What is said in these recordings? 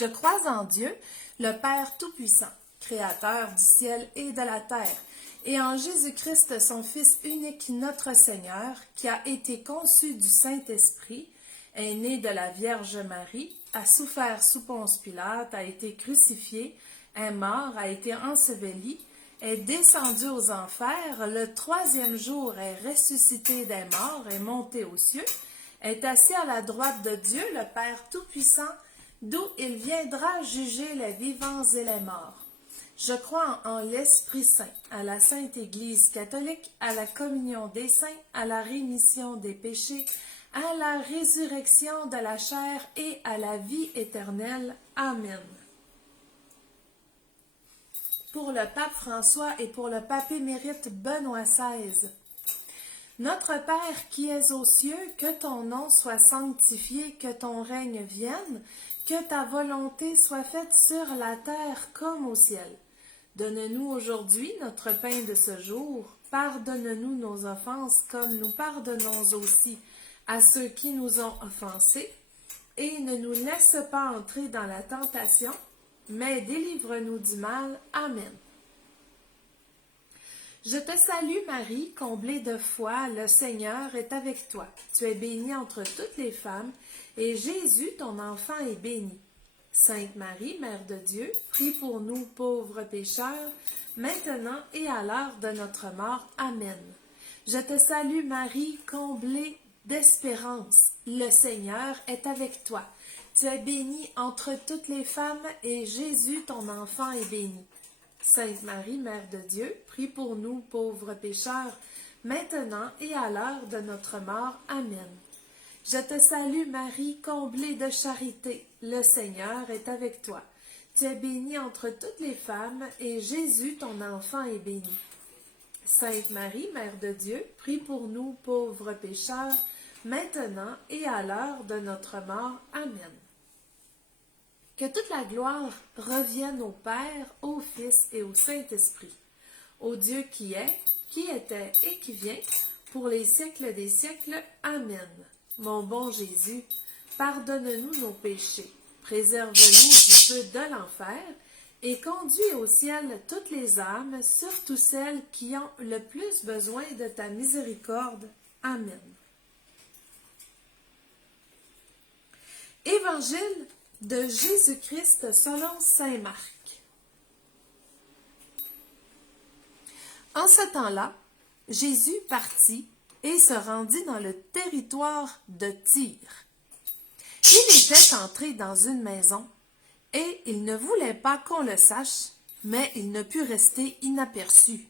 Je crois en Dieu, le Père Tout-Puissant, Créateur du ciel et de la terre, et en Jésus-Christ, son Fils unique, notre Seigneur, qui a été conçu du Saint-Esprit, est né de la Vierge Marie, a souffert sous Ponce Pilate, a été crucifié, est mort, a été enseveli, est descendu aux enfers, le troisième jour est ressuscité des morts, est monté aux cieux, est assis à la droite de Dieu, le Père Tout-Puissant, d'où il viendra juger les vivants et les morts. Je crois en l'Esprit Saint, à la Sainte Église catholique, à la communion des saints, à la rémission des péchés, à la résurrection de la chair et à la vie éternelle. Amen. Pour le pape François et pour le pape émérite Benoît XVI. Notre Père qui es aux cieux, que ton nom soit sanctifié, que ton règne vienne, que ta volonté soit faite sur la terre comme au ciel. Donne-nous aujourd'hui notre pain de ce jour. Pardonne-nous nos offenses comme nous pardonnons aussi à ceux qui nous ont offensés. Et ne nous laisse pas entrer dans la tentation, mais délivre-nous du mal. Amen. Je te salue Marie, comblée de foi, le Seigneur est avec toi. Tu es bénie entre toutes les femmes, et Jésus, ton enfant, est béni. Sainte Marie, Mère de Dieu, prie pour nous pauvres pécheurs, maintenant et à l'heure de notre mort. Amen. Je te salue Marie, comblée d'espérance, le Seigneur est avec toi. Tu es bénie entre toutes les femmes, et Jésus, ton enfant, est béni. Sainte Marie, Mère de Dieu, prie pour nous pauvres pécheurs, maintenant et à l'heure de notre mort. Amen. Je te salue Marie, comblée de charité, le Seigneur est avec toi. Tu es bénie entre toutes les femmes, et Jésus, ton enfant, est béni. Sainte Marie, Mère de Dieu, prie pour nous pauvres pécheurs, maintenant et à l'heure de notre mort. Amen. Que toute la gloire revienne au Père, au Fils et au Saint-Esprit, au Dieu qui est, qui était et qui vient, pour les siècles des siècles. Amen. Mon bon Jésus, pardonne-nous nos péchés, préserve-nous du feu de l'enfer, et conduis au ciel toutes les âmes, surtout celles qui ont le plus besoin de ta miséricorde. Amen. Évangile de Jésus-Christ selon saint Marc. En ce temps-là, Jésus partit et se rendit dans le territoire de Tyr. Il était entré dans une maison, et il ne voulait pas qu'on le sache, mais il ne put rester inaperçu.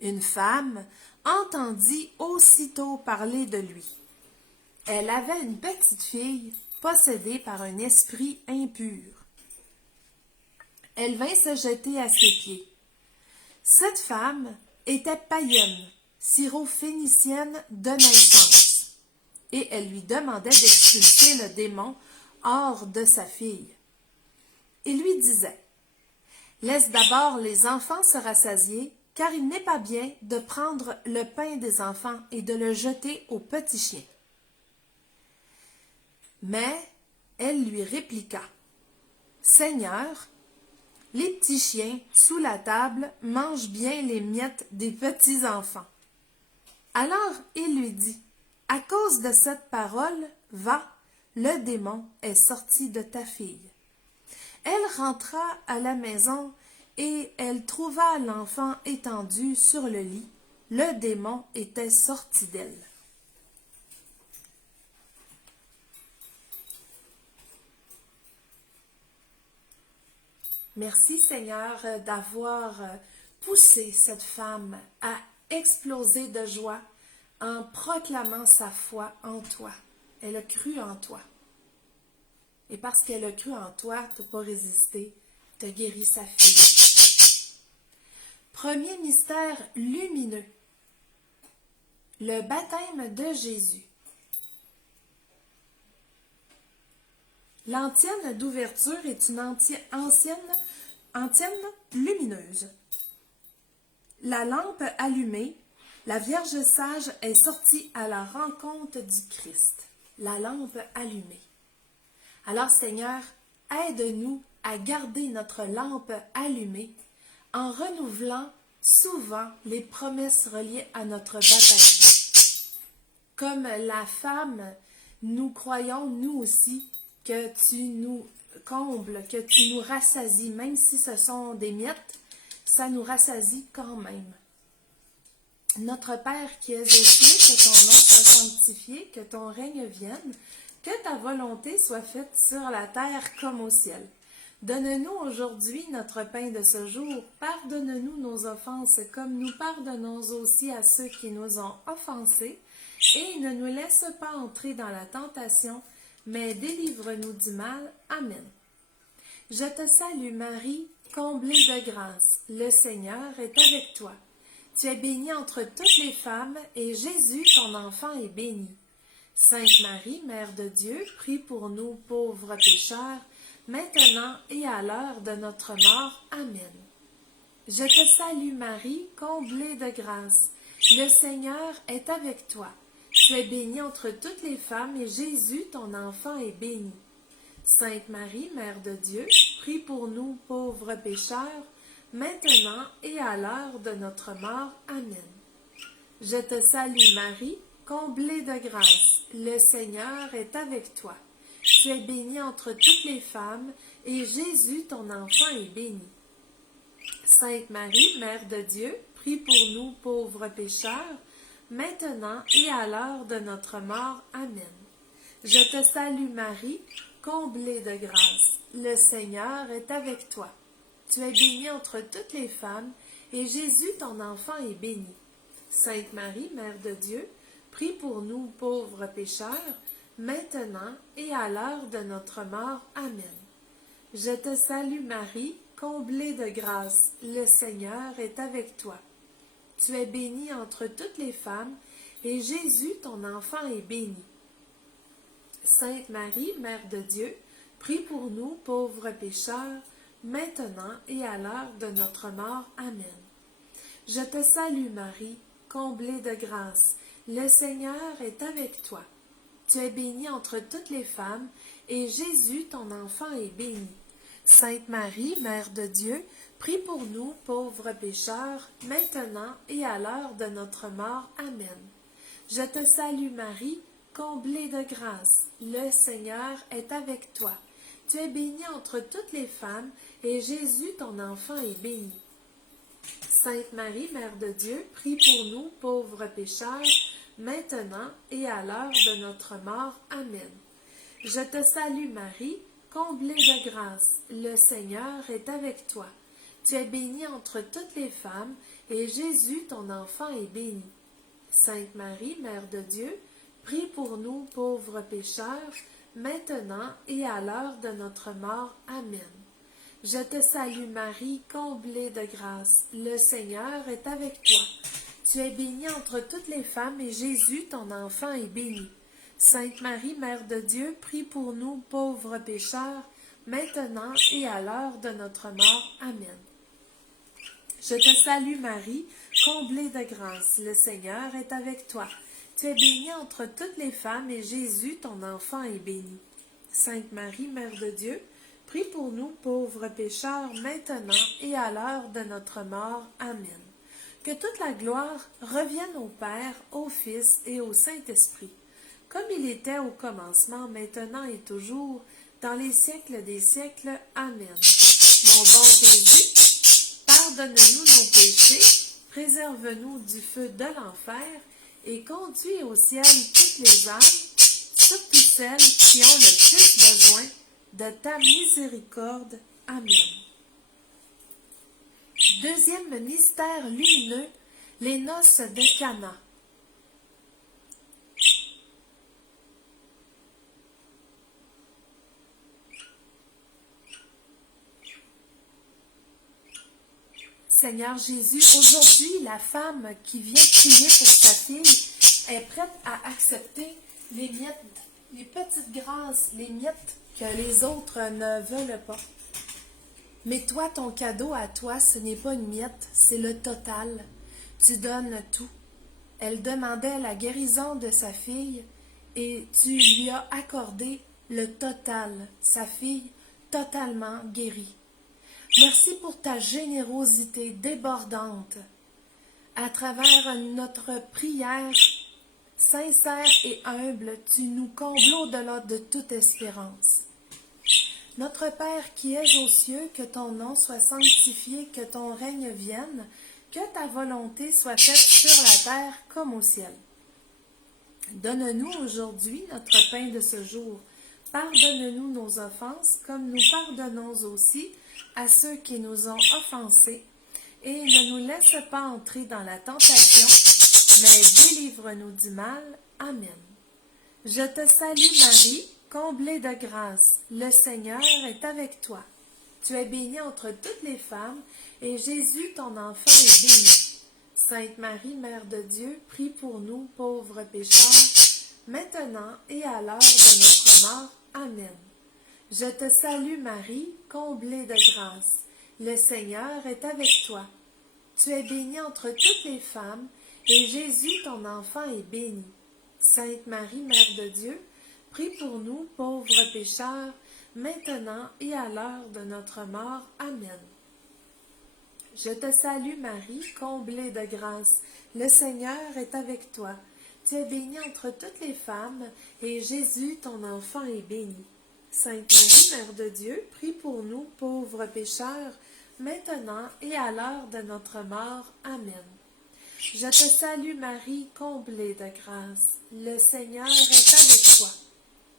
Une femme entendit aussitôt parler de lui. Elle avait une petite fille possédée par un esprit impur. Elle vint se jeter à ses pieds. Cette femme était païenne, syrophénicienne de naissance, et elle lui demandait d'expulser le démon hors de sa fille. Il lui disait, « Laisse d'abord les enfants se rassasier, car il n'est pas bien de prendre le pain des enfants et de le jeter aux petits chiens. » Mais elle lui répliqua, « Seigneur, les petits chiens sous la table mangent bien les miettes des petits enfants. » Alors il lui dit, « À cause de cette parole, va, le démon est sorti de ta fille. » Elle rentra à la maison et elle trouva l'enfant étendu sur le lit. Le démon était sorti d'elle. Merci Seigneur d'avoir poussé cette femme à exploser de joie en proclamant sa foi en toi. Elle a cru en toi. Et parce qu'elle a cru en toi, tu n'as pas résisté, tu as guéri sa fille. Premier mystère lumineux. Le baptême de Jésus. L'antienne d'ouverture est une antienne lumineuse. La lampe allumée, la Vierge sage est sortie à la rencontre du Christ. La lampe allumée. Alors Seigneur, aide-nous à garder notre lampe allumée en renouvelant souvent les promesses reliées à notre baptême. Comme la femme, nous croyons, nous aussi, que tu nous combles, que tu nous rassasies, même si ce sont des miettes, ça nous rassasie quand même. Notre Père qui es aux cieux, que ton nom soit sanctifié, que ton règne vienne, que ta volonté soit faite sur la terre comme au ciel. Donne-nous aujourd'hui notre pain de ce jour. Pardonne-nous nos offenses comme nous pardonnons aussi à ceux qui nous ont offensés. Et ne nous laisse pas entrer dans la tentation, mais délivre-nous du mal. Amen. Je te salue Marie, comblée de grâce. Le Seigneur est avec toi. Tu es bénie entre toutes les femmes, et Jésus, ton enfant, est béni. Sainte Marie, Mère de Dieu, prie pour nous pauvres pécheurs, maintenant et à l'heure de notre mort. Amen. Je te salue Marie, comblée de grâce. Le Seigneur est avec toi. Tu es bénie entre toutes les femmes, et Jésus, ton enfant, est béni. Sainte Marie, Mère de Dieu, prie pour nous pauvres pécheurs, maintenant et à l'heure de notre mort. Amen. Je te salue Marie, comblée de grâce. Le Seigneur est avec toi. Tu es bénie entre toutes les femmes, et Jésus, ton enfant, est béni. Sainte Marie, Mère de Dieu, prie pour nous pauvres pécheurs, maintenant et à l'heure de notre mort. Amen. Je te salue Marie, comblée de grâce. Le Seigneur est avec toi. Tu es bénie entre toutes les femmes, et Jésus, ton enfant, est béni. Sainte Marie, Mère de Dieu, prie pour nous pauvres pécheurs, maintenant et à l'heure de notre mort. Amen. Je te salue Marie, comblée de grâce. Le Seigneur est avec toi. Tu es bénie entre toutes les femmes, et Jésus, ton enfant, est béni. Sainte Marie, Mère de Dieu, prie pour nous pauvres pécheurs, maintenant et à l'heure de notre mort. Amen. Je te salue Marie, comblée de grâce. Le Seigneur est avec toi. Tu es bénie entre toutes les femmes, et Jésus, ton enfant, est béni. Sainte Marie, Mère de Dieu, prie pour nous pauvres pécheurs, maintenant et à l'heure de notre mort. Amen. Je te salue Marie, comblée de grâce. Le Seigneur est avec toi. Tu es bénie entre toutes les femmes, et Jésus, ton enfant, est béni. Sainte Marie, Mère de Dieu, prie pour nous, pauvres pécheurs, maintenant et à l'heure de notre mort. Amen. Je te salue Marie, comblée de grâce. Le Seigneur est avec toi. Tu es bénie entre toutes les femmes, et Jésus, ton enfant, est béni. Sainte Marie, Mère de Dieu, prie pour nous, pauvres pécheurs, maintenant et à l'heure de notre mort. Amen. Je te salue Marie, comblée de grâce. Le Seigneur est avec toi. Tu es bénie entre toutes les femmes, et Jésus, ton enfant, est béni. Sainte Marie, Mère de Dieu, prie pour nous, pauvres pécheurs, maintenant et à l'heure de notre mort. Amen. Je te salue Marie, comblée de grâce. Le Seigneur est avec toi. Tu es bénie entre toutes les femmes, et Jésus, ton enfant, est béni. Sainte Marie, Mère de Dieu, prie pour nous, pauvres pécheurs, maintenant et à l'heure de notre mort. Amen. Que toute la gloire revienne au Père, au Fils et au Saint-Esprit, comme il était au commencement, maintenant et toujours, dans les siècles des siècles. Amen. Mon bon Jésus, pardonne-nous nos péchés, préserve-nous du feu de l'enfer, et conduis au ciel toutes les âmes, surtout celles qui ont le plus besoin de ta miséricorde. Amen. Deuxième mystère lumineux, les noces de Cana. Seigneur Jésus, aujourd'hui, la femme qui vient prier pour sa fille est prête à accepter les miettes, les petites grâces, les miettes que les autres ne veulent pas. Mais toi, ton cadeau à toi, ce n'est pas une miette, c'est le total. Tu donnes tout. Elle demandait la guérison de sa fille et tu lui as accordé le total. Sa fille totalement guéri. Merci pour ta générosité débordante. À travers notre prière sincère et humble, tu nous combles au-delà de toute espérance. Notre Père qui es aux cieux, que ton nom soit sanctifié, que ton règne vienne, que ta volonté soit faite sur la terre comme au ciel. Donne-nous aujourd'hui notre pain de ce jour. Pardonne-nous nos offenses, comme nous pardonnons aussi à ceux qui nous ont offensés. Et ne nous laisse pas entrer dans la tentation, mais délivre-nous du mal. Amen. Je te salue Marie, comblée de grâce. Le Seigneur est avec toi. Tu es bénie entre toutes les femmes, et Jésus, ton enfant, est béni. Sainte Marie, Mère de Dieu, prie pour nous, pauvres pécheurs, maintenant et à l'heure de notre mort. Amen. Je te salue Marie, comblée de grâce. Le Seigneur est avec toi. Tu es bénie entre toutes les femmes, et Jésus, ton enfant, est béni. Sainte Marie, Mère de Dieu, prie pour nous, pauvres pécheurs, maintenant et à l'heure de notre mort. Amen. Je te salue Marie, comblée de grâce. Le Seigneur est avec toi. Tu es bénie entre toutes les femmes, et Jésus, ton enfant, est béni. Sainte Marie, Mère de Dieu, prie pour nous, pauvres pécheurs, maintenant et à l'heure de notre mort. Amen. Je te salue Marie, comblée de grâce. Le Seigneur est avec toi.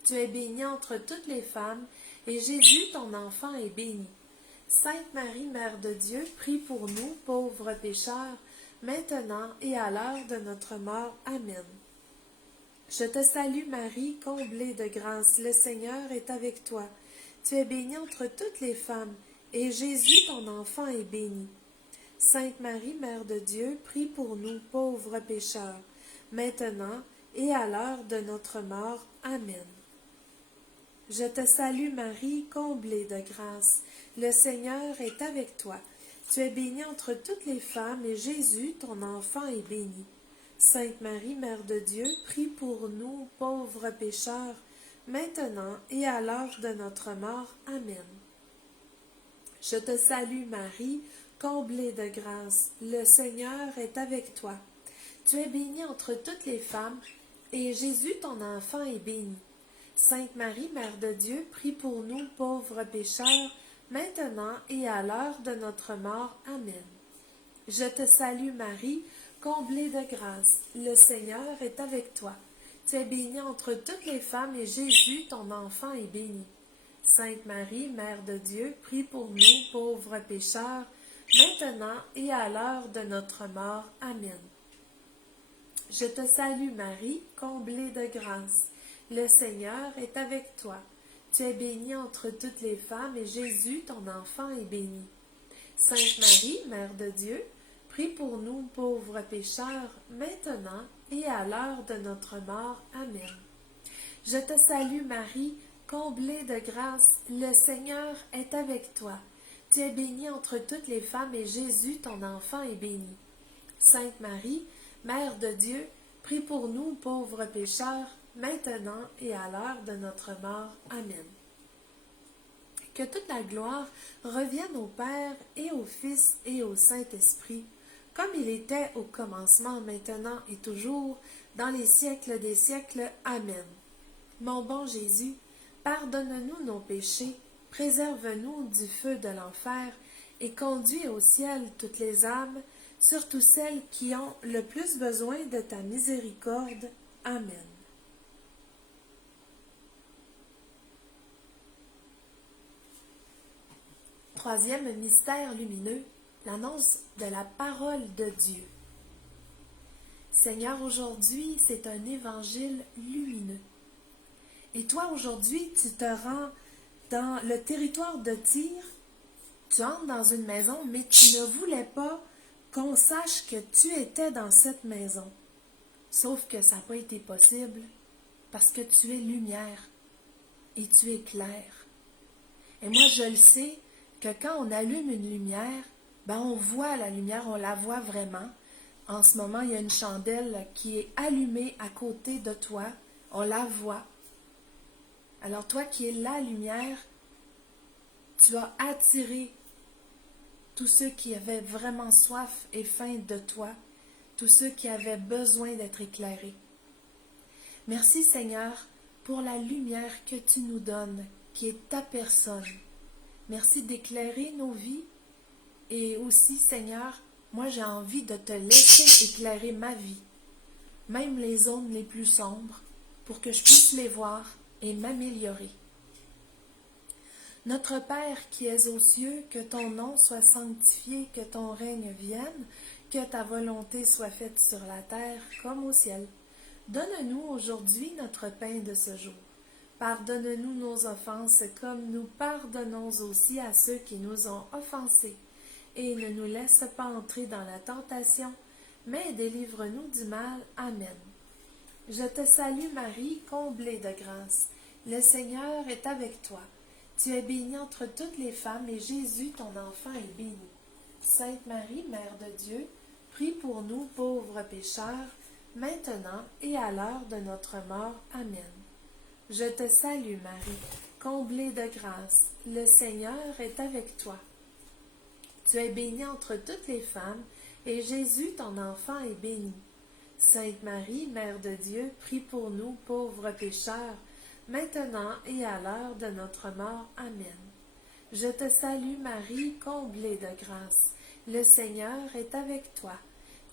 Tu es bénie entre toutes les femmes, et Jésus, ton enfant, est béni. Sainte Marie, Mère de Dieu, prie pour nous, pauvres pécheurs, maintenant et à l'heure de notre mort. Amen. Je te salue Marie, comblée de grâce. Le Seigneur est avec toi. Tu es bénie entre toutes les femmes, et Jésus, ton enfant, est béni. Sainte Marie, Mère de Dieu, prie pour nous, pauvres pécheurs, maintenant et à l'heure de notre mort. Amen. Je te salue Marie, comblée de grâce. Le Seigneur est avec toi. Tu es bénie entre toutes les femmes, et Jésus, ton enfant, est béni. Sainte Marie, Mère de Dieu, prie pour nous, pauvres pécheurs, maintenant et à l'heure de notre mort. Amen. Je te salue Marie, comblée de grâce. Le Seigneur est avec toi. Tu es bénie entre toutes les femmes, et Jésus, ton enfant, est béni. Sainte Marie, Mère de Dieu, prie pour nous, pauvres pécheurs, maintenant et à l'heure de notre mort. Amen. Je te salue Marie, comblée de grâce. Le Seigneur est avec toi. Tu es bénie entre toutes les femmes, et Jésus, ton enfant, est béni. Sainte Marie, Mère de Dieu, prie pour nous, pauvres pécheurs, maintenant et à l'heure de notre mort. Amen. Je te salue Marie, comblée de grâce. Le Seigneur est avec toi. Tu es bénie entre toutes les femmes, et Jésus, ton enfant, est béni. Sainte Marie, Mère de Dieu, prie pour nous, pauvres pécheurs, maintenant et à l'heure de notre mort. Amen. Je te salue Marie, comblée de grâce, le Seigneur est avec toi. Tu es bénie entre toutes les femmes, et Jésus, ton enfant, est béni. Sainte Marie, Mère de Dieu, prie pour nous, pauvres pécheurs, maintenant et à l'heure de notre mort. Amen. Que toute la gloire revienne au Père et au Fils et au Saint-Esprit, comme il était au commencement, maintenant et toujours, dans les siècles des siècles. Amen. Mon bon Jésus, pardonne-nous nos péchés, préserve-nous du feu de l'enfer, et conduis au ciel toutes les âmes, surtout celles qui ont le plus besoin de ta miséricorde. Amen. Troisième mystère lumineux, l'annonce de la parole de Dieu. Seigneur, aujourd'hui, c'est un évangile lumineux. Et toi, aujourd'hui, tu te rends dans le territoire de Tyr. Tu entres dans une maison, mais tu ne voulais pas qu'on sache que tu étais dans cette maison. Sauf que ça n'a pas été possible, parce que tu es lumière et tu éclaires. Et moi, je le sais, que quand on allume une lumière, on voit la lumière, on la voit vraiment. En ce moment, il y a une chandelle qui est allumée à côté de toi, on la voit. Alors toi qui es la lumière, Tu as attiré tous ceux qui avaient vraiment soif et faim de toi, tous ceux qui avaient besoin d'être éclairés. Merci Seigneur pour la lumière que tu nous donnes, qui est ta personne. Merci d'éclairer nos vies et aussi Seigneur, moi j'ai envie de te laisser éclairer ma vie, même les zones les plus sombres, pour que je puisse les voir et m'améliorer. Notre Père qui es aux cieux, que ton nom soit sanctifié, que ton règne vienne, que ta volonté soit faite sur la terre comme au ciel. Donne-nous aujourd'hui notre pain de ce jour. Pardonne-nous nos offenses comme nous pardonnons aussi à ceux qui nous ont offensés. Et ne nous laisse pas entrer dans la tentation, mais délivre-nous du mal. Amen. Je te salue Marie, comblée de grâce. Le Seigneur est avec toi. Tu es bénie entre toutes les femmes, et Jésus, ton enfant, est béni. Sainte Marie, Mère de Dieu, prie pour nous pauvres pécheurs, maintenant et à l'heure de notre mort. Amen. Je te salue Marie, comblée de grâce. Le Seigneur est avec toi. Tu es bénie entre toutes les femmes, et Jésus, ton enfant, est béni. Sainte Marie, Mère de Dieu, prie pour nous pauvres pécheurs, maintenant et à l'heure de notre mort. Amen. Je te salue Marie, comblée de grâce. Le Seigneur est avec toi.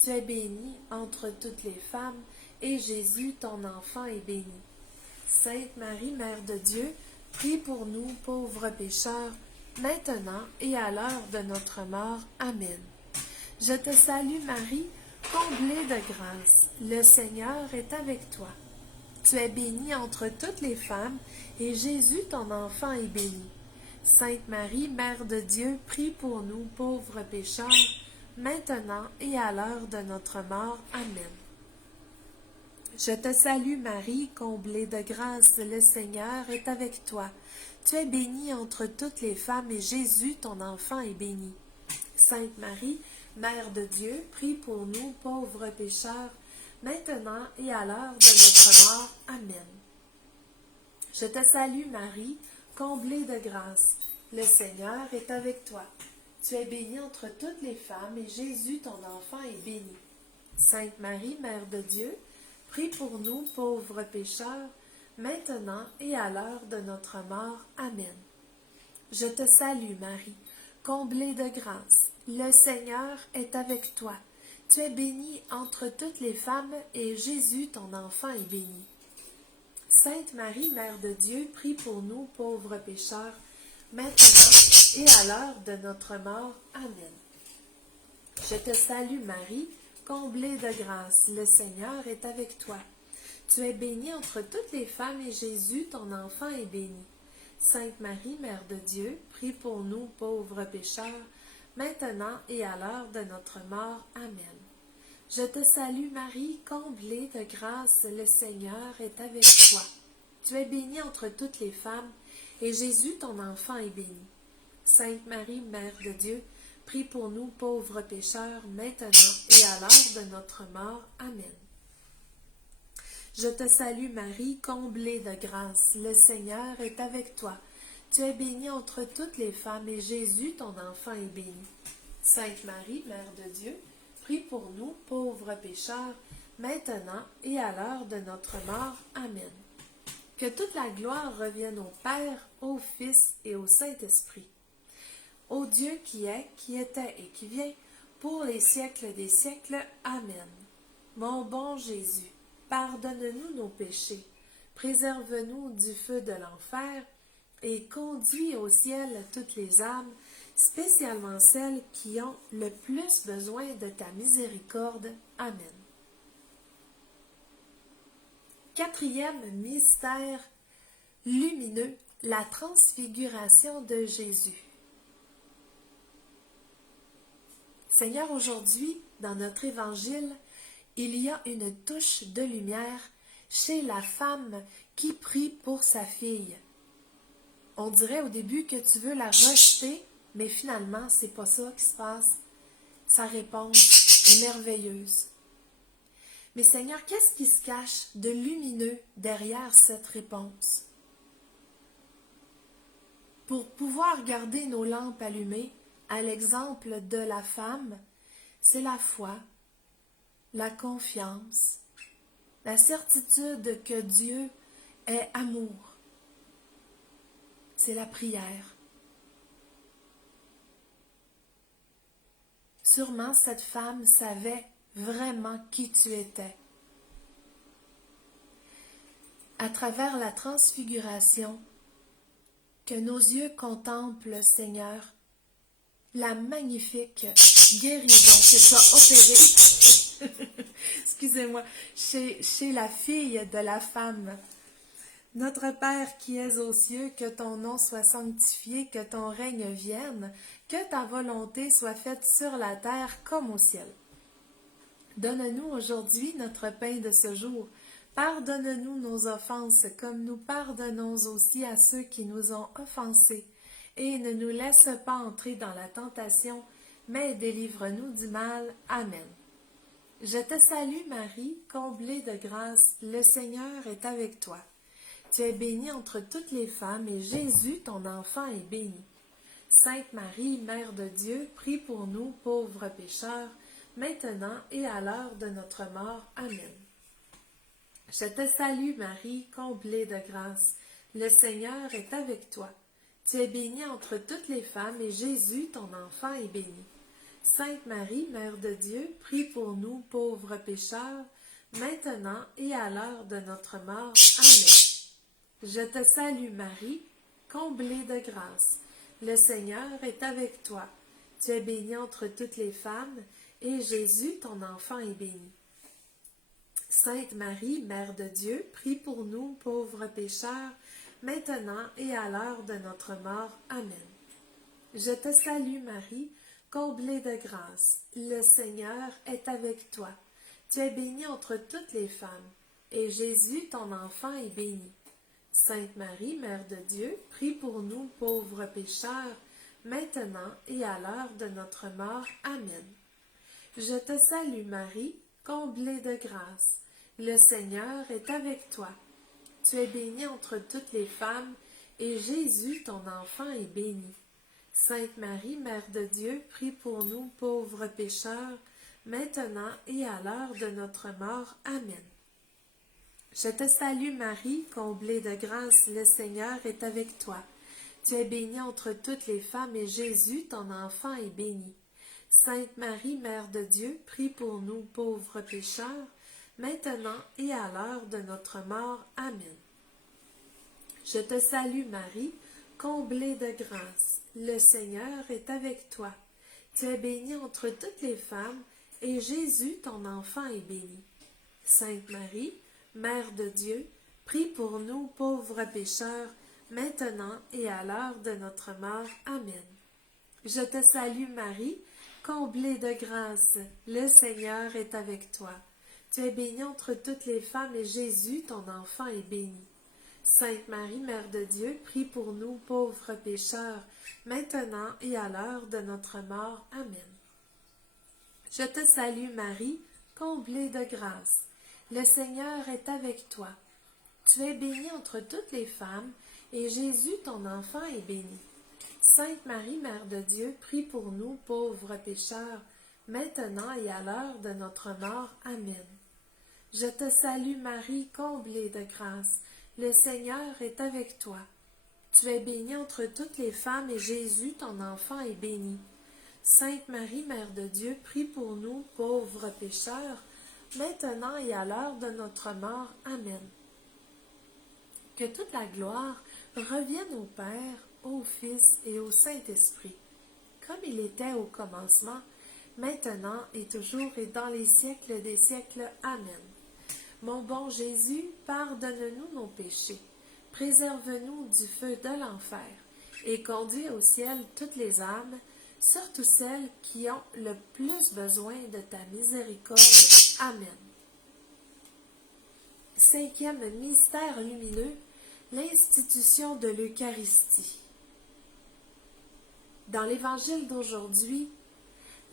Tu es bénie entre toutes les femmes, et Jésus, ton enfant, est béni. Sainte Marie, Mère de Dieu, prie pour nous pauvres pécheurs, maintenant et à l'heure de notre mort. Amen. Je te salue Marie, comblée de grâce. Le Seigneur est avec toi. Tu es bénie entre toutes les femmes, et Jésus, ton enfant, est béni. Sainte Marie, Mère de Dieu, prie pour nous pauvres pécheurs, maintenant et à l'heure de notre mort. Amen. Je te salue Marie, comblée de grâce, le Seigneur est avec toi. Tu es bénie entre toutes les femmes, et Jésus, ton enfant, est béni. Sainte Marie, Mère de Dieu, prie pour nous pauvres pécheurs, maintenant et à l'heure de notre mort. Amen. Je te salue Marie, comblée de grâce. Le Seigneur est avec toi. Tu es bénie entre toutes les femmes, et Jésus, ton enfant, est béni. Sainte Marie, Mère de Dieu, prie pour nous pauvres pécheurs, maintenant et à l'heure de notre mort. Amen. Je te salue Marie, comblée de grâce. Le Seigneur est avec toi. Tu es bénie entre toutes les femmes, et Jésus, ton enfant, est béni. Sainte Marie, Mère de Dieu, prie pour nous pauvres pécheurs, maintenant et à l'heure de notre mort. Amen. Je te salue Marie, comblée de grâce. Le Seigneur est avec toi. Tu es bénie entre toutes les femmes, et Jésus, ton enfant, est béni. Sainte Marie, Mère de Dieu, prie pour nous pauvres pécheurs, maintenant et à l'heure de notre mort. Amen. Je te salue Marie, comblée de grâce, le Seigneur est avec toi. Tu es bénie entre toutes les femmes, et Jésus, ton enfant, est béni. Sainte Marie, Mère de Dieu, prie pour nous pauvres pécheurs, maintenant et à l'heure de notre mort. Amen. Je te salue Marie, comblée de grâce, le Seigneur est avec toi. Tu es bénie entre toutes les femmes, et Jésus, ton enfant, est béni. Sainte Marie, Mère de Dieu, prie pour nous, pauvres pécheurs, maintenant et à l'heure de notre mort. Amen. Que toute la gloire revienne au Père, au Fils et au Saint-Esprit. Ô Dieu qui est, qui était et qui vient, pour les siècles des siècles. Amen. Mon bon Jésus, pardonne-nous nos péchés, préserve-nous du feu de l'enfer, et conduis au ciel toutes les âmes, spécialement celles qui ont le plus besoin de ta miséricorde. Amen. Quatrième mystère lumineux, la transfiguration de Jésus. Seigneur, aujourd'hui, dans notre évangile, il y a une touche de lumière chez la femme qui prie pour sa fille. On dirait au début que tu veux la rejeter, mais finalement, c'est pas ça qui se passe. Sa réponse est merveilleuse. Mais Seigneur, qu'est-ce qui se cache de lumineux derrière cette réponse? Pour pouvoir garder nos lampes allumées, à l'exemple de la femme, c'est la foi, la confiance, la certitude que Dieu est amour. C'est la prière. Sûrement cette femme savait vraiment qui tu étais. À travers la transfiguration, que nos yeux contemplent, Seigneur, la magnifique guérison que tu as opérée, excusez-moi, chez la fille de la femme. Notre Père qui es aux cieux, que ton nom soit sanctifié, que ton règne vienne, que ta volonté soit faite sur la terre comme au ciel. Donne-nous aujourd'hui notre pain de ce jour. Pardonne-nous nos offenses, comme nous pardonnons aussi à ceux qui nous ont offensés. Et ne nous laisse pas entrer dans la tentation, mais délivre-nous du mal. Amen. Je te salue Marie, comblée de grâce, le Seigneur est avec toi. Tu es bénie entre toutes les femmes, et Jésus, ton enfant, est béni. Sainte Marie, Mère de Dieu, prie pour nous, pauvres pécheurs, maintenant et à l'heure de notre mort. Amen. Je te salue Marie, comblée de grâce, le Seigneur est avec toi. Tu es bénie entre toutes les femmes, et Jésus, ton enfant, est béni. Sainte Marie, Mère de Dieu, prie pour nous, pauvres pécheurs, maintenant et à l'heure de notre mort. Amen. Je te salue Marie, comblée de grâce. Le Seigneur est avec toi. Tu es bénie entre toutes les femmes, et Jésus, ton enfant, est béni. Sainte Marie, Mère de Dieu, prie pour nous, pauvres pécheurs, maintenant et à l'heure de notre mort. Amen. Je te salue Marie, comblée de grâce. Le Seigneur est avec toi. Tu es bénie entre toutes les femmes, et Jésus, ton enfant, est béni. Sainte Marie, Mère de Dieu, prie pour nous, pauvres pécheurs, maintenant et à l'heure de notre mort. Amen. Je te salue Marie, comblée de grâce. Le Seigneur est avec toi. Tu es bénie entre toutes les femmes, et Jésus, ton enfant, est béni. Sainte Marie, Mère de Dieu, prie pour nous, pauvres pécheurs, maintenant et à l'heure de notre mort. Amen. Je te salue Marie, comblée de grâce, le Seigneur est avec toi. Tu es bénie entre toutes les femmes, et Jésus, ton enfant, est béni. Sainte Marie, Mère de Dieu, prie pour nous, pauvres pécheurs, maintenant et à l'heure de notre mort. Amen. Je te salue Marie, comblée de grâce, le Seigneur est avec toi. Tu es bénie entre toutes les femmes, et Jésus, ton enfant, est béni. Sainte Marie, Mère de Dieu, prie pour nous, pauvres pécheurs, maintenant et à l'heure de notre mort. Amen. Je te salue Marie, comblée de grâce, le Seigneur est avec toi. Tu es bénie entre toutes les femmes, et Jésus, ton enfant, est béni. Sainte Marie, Mère de Dieu, prie pour nous, pauvres pécheurs, maintenant et à l'heure de notre mort. Amen. Je te salue Marie, comblée de grâce. Le Seigneur est avec toi. Tu es bénie entre toutes les femmes, et Jésus, ton enfant, est béni. Sainte Marie, Mère de Dieu, prie pour nous, pauvres pécheurs, maintenant et à l'heure de notre mort. Amen. Je te salue Marie, comblée de grâce. Le Seigneur est avec toi. Tu es bénie entre toutes les femmes, et Jésus, ton enfant, est béni. Sainte Marie, Mère de Dieu, prie pour nous, pauvres pécheurs, maintenant et à l'heure de notre mort. Amen. Que toute la gloire revienne au Père, au Fils et au Saint-Esprit, comme il était au commencement, maintenant et toujours et dans les siècles des siècles. Amen. Mon bon Jésus, pardonne-nous nos péchés, préserve-nous du feu de l'enfer, et conduis au ciel toutes les âmes, surtout celles qui ont le plus besoin de ta miséricorde. Amen. Cinquième mystère lumineux, l'institution de l'Eucharistie. Dans l'évangile d'aujourd'hui,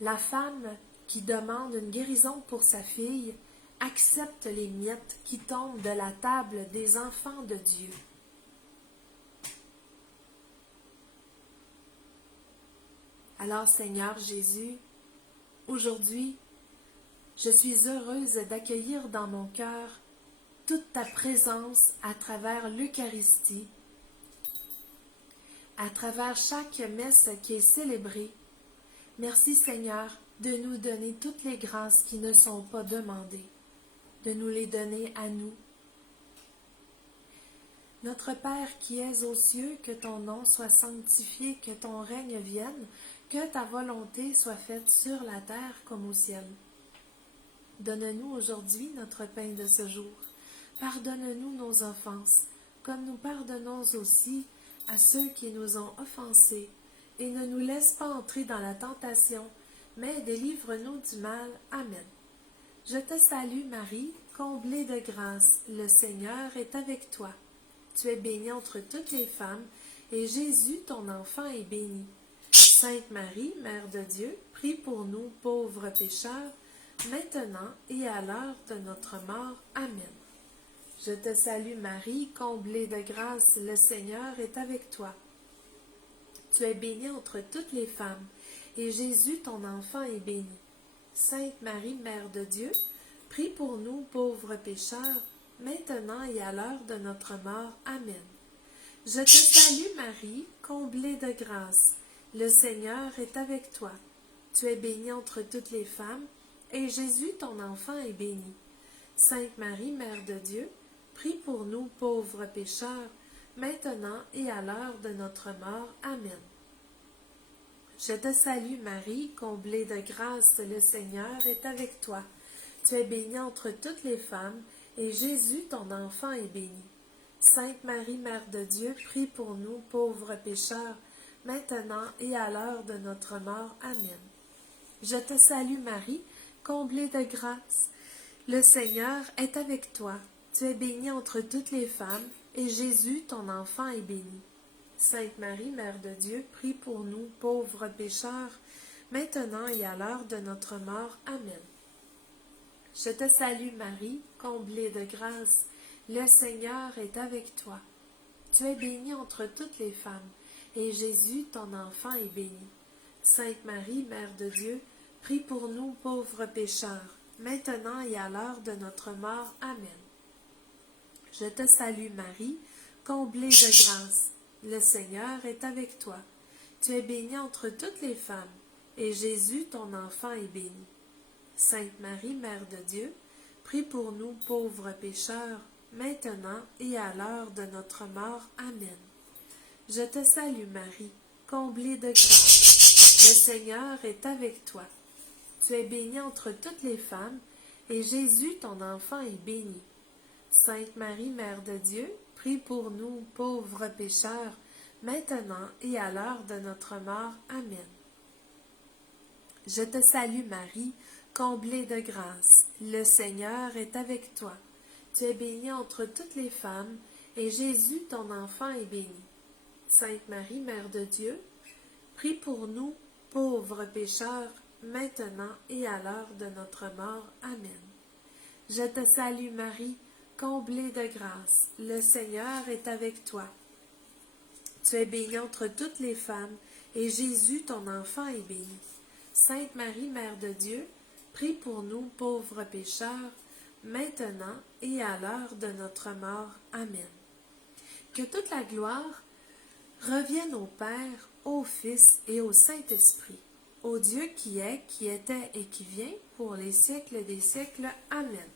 la femme qui demande une guérison pour sa fille accepte les miettes qui tombent de la table des enfants de Dieu. Alors Seigneur Jésus, aujourd'hui, je suis heureuse d'accueillir dans mon cœur toute ta présence à travers l'Eucharistie, à travers chaque messe qui est célébrée. Merci Seigneur de nous donner toutes les grâces qui ne sont pas demandées, de nous les donner à nous. Notre Père qui es aux cieux, que ton nom soit sanctifié, que ton règne vienne, que ta volonté soit faite sur la terre comme au ciel. Donne-nous aujourd'hui notre pain de ce jour. Pardonne-nous nos offenses, comme nous pardonnons aussi à ceux qui nous ont offensés. Et ne nous laisse pas entrer dans la tentation, mais délivre-nous du mal. Amen. Je te salue Marie, comblée de grâce, le Seigneur est avec toi. Tu es bénie entre toutes les femmes, et Jésus, ton enfant, est béni. Sainte Marie, Mère de Dieu, prie pour nous pauvres pécheurs, maintenant et à l'heure de notre mort. Amen. Je te salue Marie, comblée de grâce, le Seigneur est avec toi. Tu es bénie entre toutes les femmes, et Jésus, ton enfant, est béni. Sainte Marie, Mère de Dieu, prie pour nous pauvres pécheurs, maintenant et à l'heure de notre mort. Amen. Je te salue Marie, comblée de grâce, le Seigneur est avec toi. Tu es bénie entre toutes les femmes, et Jésus, ton enfant, est béni. Sainte Marie, Mère de Dieu, prie pour nous pauvres pécheurs, maintenant et à l'heure de notre mort. Amen. Je te salue Marie, comblée de grâce, le Seigneur est avec toi. Tu es bénie entre toutes les femmes, et Jésus, ton enfant, est béni. Sainte Marie, Mère de Dieu, prie pour nous pauvres pécheurs, maintenant et à l'heure de notre mort. Amen. Je te salue Marie, comblée de grâce, le Seigneur est avec toi. Tu es bénie entre toutes les femmes, et Jésus, ton enfant, est béni. Sainte Marie, Mère de Dieu, prie pour nous, pauvres pécheurs, maintenant et à l'heure de notre mort. Amen. Je te salue Marie, comblée de grâce, le Seigneur est avec toi. Tu es bénie entre toutes les femmes, et Jésus, ton enfant, est béni. Sainte Marie, Mère de Dieu, prie pour nous, pauvres pécheurs, maintenant et à l'heure de notre mort. Amen. Je te salue Marie, comblée de grâce, le Seigneur est avec toi. Tu es bénie entre toutes les femmes, et Jésus, ton enfant, est béni. Sainte Marie, Mère de Dieu, prie pour nous pauvres pécheurs, maintenant et à l'heure de notre mort. Amen. Je te salue Marie, comblée de grâce, le Seigneur est avec toi. Tu es bénie entre toutes les femmes, et Jésus, ton enfant, est béni. Sainte Marie, Mère de Dieu, prie pour nous pauvres pécheurs, maintenant et à l'heure de notre mort. Amen. Je te salue Marie, comblée de grâce, le Seigneur est avec toi. Tu es bénie entre toutes les femmes, et Jésus, ton enfant, est béni. Sainte Marie, Mère de Dieu, prie pour nous, pauvres pécheurs, maintenant et à l'heure de notre mort. Amen. Je te salue Marie, comblée de grâce, le Seigneur est avec toi. Tu es bénie entre toutes les femmes, et Jésus, ton enfant, est béni. Sainte Marie, Mère de Dieu, prie pour nous, pauvres pécheurs, maintenant et à l'heure de notre mort. Amen. Que toute la gloire revienne au Père, au Fils et au Saint-Esprit, au Dieu qui est, qui était et qui vient, pour les siècles des siècles. Amen.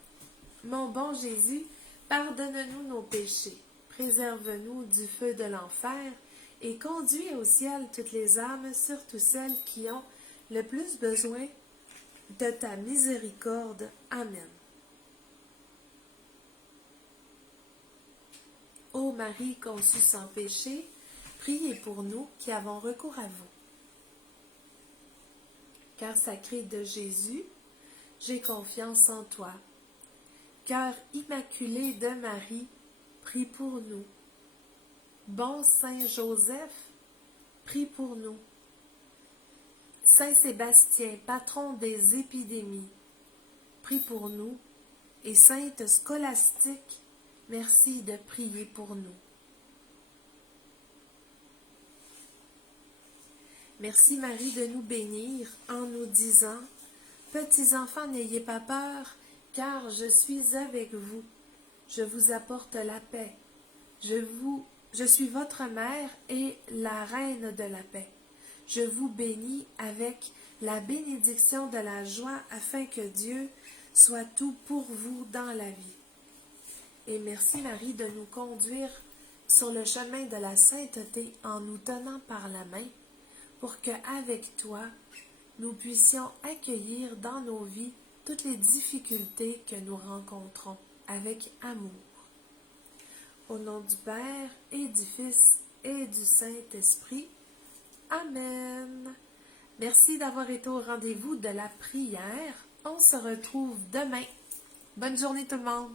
Mon bon Jésus, pardonne-nous nos péchés, préserve-nous du feu de l'enfer, et conduis au ciel toutes les âmes, surtout celles qui ont le plus besoin de ta miséricorde. Amen. Ô Marie conçue sans péché, priez pour nous qui avons recours à vous. Cœur sacré de Jésus, j'ai confiance en toi. Cœur immaculé de Marie, prie pour nous. Bon Saint Joseph, prie pour nous. Saint Sébastien, patron des épidémies, prie pour nous. Et Sainte Scolastique, merci de prier pour nous. Merci Marie de nous bénir en nous disant, petits enfants, n'ayez pas peur, car je suis avec vous. Je vous apporte la paix. Je suis votre mère et la reine de la paix. Je vous bénis avec la bénédiction de la joie afin que Dieu soit tout pour vous dans la vie. Et merci Marie de nous conduire sur le chemin de la sainteté en nous tenant par la main pour qu'avec toi, nous puissions accueillir dans nos vies toutes les difficultés que nous rencontrons avec amour. Au nom du Père et du Fils et du Saint-Esprit. Amen. Merci d'avoir été au rendez-vous de la prière. On se retrouve demain. Bonne journée tout le monde.